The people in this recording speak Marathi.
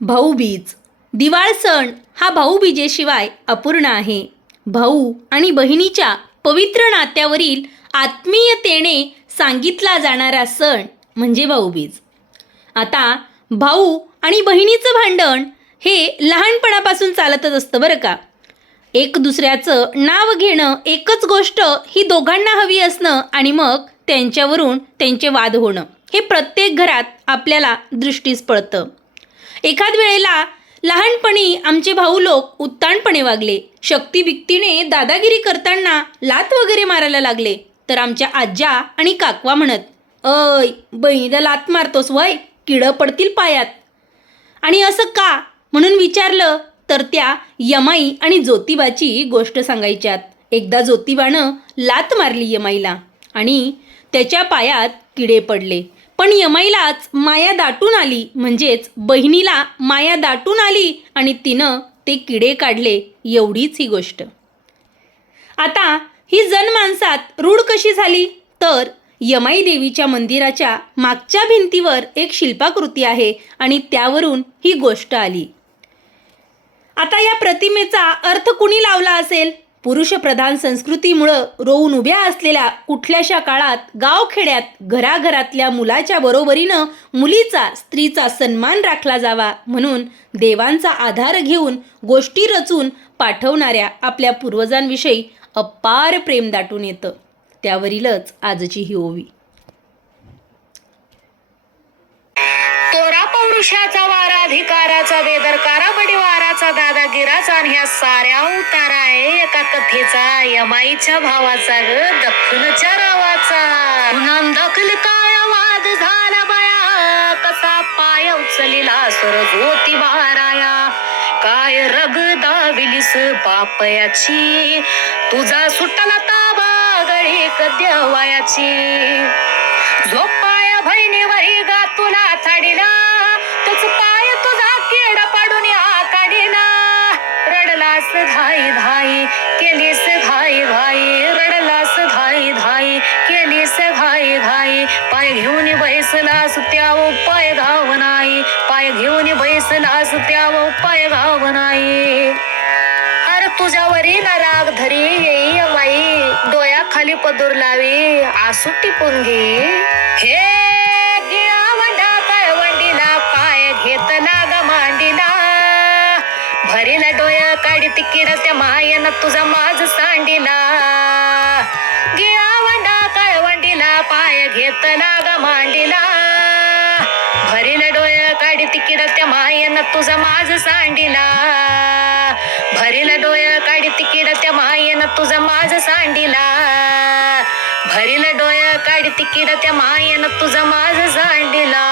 भाऊबीज दिवाळ सण हा भाऊबीजेशिवाय अपूर्ण आहे. भाऊ आणि बहिणीच्या पवित्र नात्यावरील आत्मीयतेने सांगितला जाणारा सण म्हणजे भाऊबीज आता भाऊ आणि बहिणीचं भांडण हे लहानपणापासून चालतच असतं बरं का. एक दुसऱ्याचं नाव घेणं एकच गोष्ट ही दोघांना हवी असणं आणि मग त्यांच्यावरून त्यांचे वाद होणं हे प्रत्येक घरात आपल्याला दृष्टीस पडतं एखाद वेळेला लहानपणी आमचे भाऊ लोक उत्ताणपणे वागले. शक्ती शक्तिभिक्तीने दादागिरी करताना लात वगैरे मारायला लागले. तर आमच्या आज्या आणि काकवा म्हणत अय बहिणीला लात मारतोस वय किडं पडतील पायात. आणि असं का? म्हणून विचारलं तर त्या यमाई आणि ज्योतिबाची गोष्ट सांगायच्यात. एकदा ज्योतिबानं लात मारली यमाईला आणि त्याच्या पायात किडे पडले. पण यमाईलाच माया दाटून आली. म्हणजेच बहिणीला माया दाटून आली आणि तिनं ते किडे काढले. एवढीच ही गोष्ट. आता ही जनमानसात रूढ कशी झाली? तर यमाई देवीच्या मंदिराच्या मागच्या भिंतीवर एक शिल्पाकृती आहे आणि त्यावरून ही गोष्ट आली. आता या प्रतिमेचा अर्थ कुणी लावला असेल? पुरुषप्रधान संस्कृतीमुळं रोवून उभ्या असलेल्या कुठल्याशा काळात गावखेड्यात घराघरातल्या मुलाच्या बरोबरीनं मुलीचा स्त्रीचा सन्मान राखला जावा म्हणून देवांचा आधार घेऊन गोष्टी रचून पाठवणाऱ्या आपल्या पूर्वजांविषयी अपार प्रेम दाटून येतं. त्यावरीलच आजची ही ओवी. तोरा पौरुषाचा वारा अधिकाराचा बेदरकारा बडीवाराचा दादागिराचा आणि ह्या साऱ्या उतारा आहे. कथेचा यमाईच्या भावाचा ग दखनच्या रावाचा. पुन्हा दखल काय वाद झाला बाया. कसा पाय उचलिला सर ज्योती बाराया. काय रग दाविलीस बापयाची. तुझा सुटला ताबा गळी कद्यवायाची झोपाया बहिणीवरी गा तुला थाडीला. तुझ पाय तुझा केड पाडून आकाडीला रडलास धाई धाई केलीस घाई घाई रडलास धाई धाई केलीस घाई घाई पाय घेऊन बैसलास त्याव पाय घाव नाही. पाय घेऊन बैसलास त्याव पाय घाव नाही. अरे ना राग धरी येई माई. डोळ्याखाली पदूर लावी आसू टिपून घे. हे तिकीड त्या मायन तुझा माझ सांडिला. गिळा वंडा कळवंडीला पाय घेतला ग मांडीला. भरील डोळ्या काढी तिकीड त्या मायन तुझा माझ सांडिला. भरील डोळ्या काढी तिकीड त्या मायन तुझा माझ सांडीला. भरील डोळ्या काढी तिकीड त्या मायन तुझा माझ सांडिला.